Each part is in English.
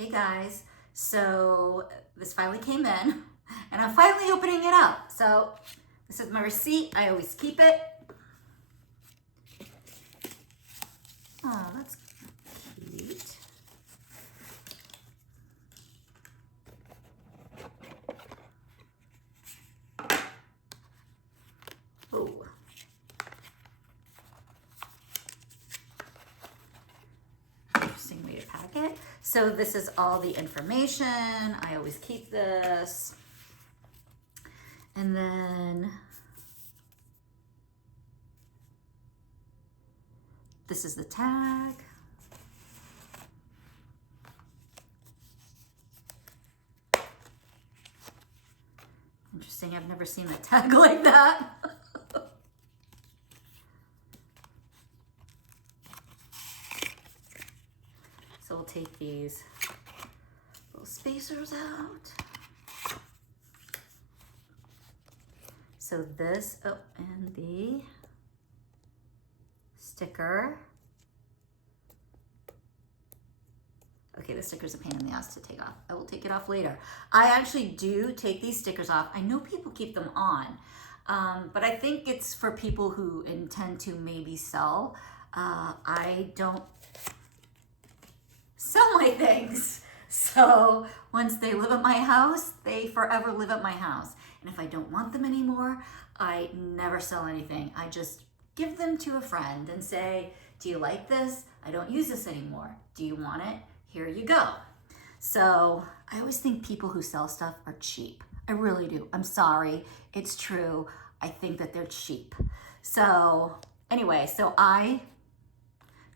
Hey guys, so this finally came in and I'm finally opening it up. So this is my receipt. I always keep it. Oh, that's cute. Oh. Interesting way to pack it. So this is all the information. I always keep this. And then this is the tag. Interesting, I've never seen a tag like that. So we'll take these little spacers out. So this, oh, and the sticker. Okay, the sticker's a pain in the ass to take off. I will take it off later. I actually do take these stickers off. I know people keep them on, but I think it's for people who intend to maybe sell. I don't sell my things. So once they live at my house, they forever live at my house. And if I don't want them anymore, I never sell anything. I just give them to a friend and say, do you like this? I don't use this anymore. Do you want it? Here you go. So I always think people who sell stuff are cheap. I really do. I'm sorry. It's true. I think that they're cheap. So anyway, so I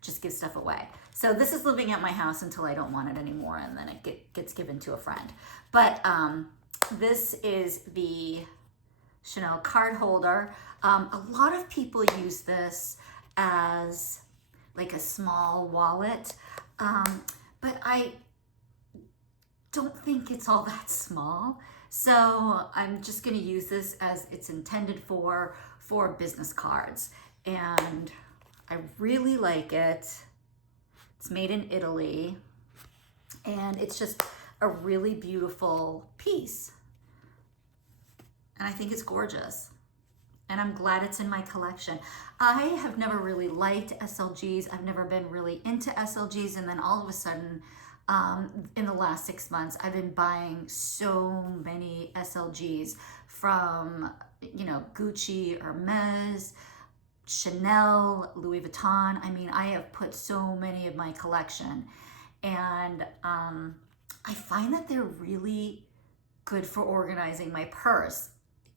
just give stuff away. So this is living at my house until I don't want it anymore, and then it gets given to a friend. But this is the Chanel card holder. A lot of people use this as like a small wallet, but I don't think it's all that small. So I'm just gonna use this as it's intended for business cards. And I really like it. It's made in Italy, and it's just a really beautiful piece. And I think it's gorgeous. And I'm glad it's in my collection. I have never really liked SLGs. I've never been really into SLGs. And then all of a sudden, in the last 6 months, I've been buying so many SLGs from, you know, Gucci, Hermes, Chanel, Louis Vuitton. I mean, I have put so many of my collection, and I find that they're really good for organizing my purse.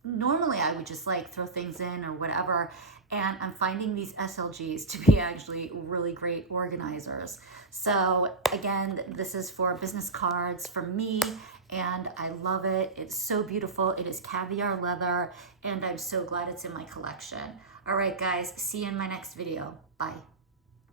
Normally I would just like throw things in or whatever, and I'm finding these SLGs to be actually really great organizers. So again, this is for business cards from me, and I love it. It's so beautiful. It is caviar leather, and I'm so glad it's in my collection. All right, guys, see you in my next video. Bye.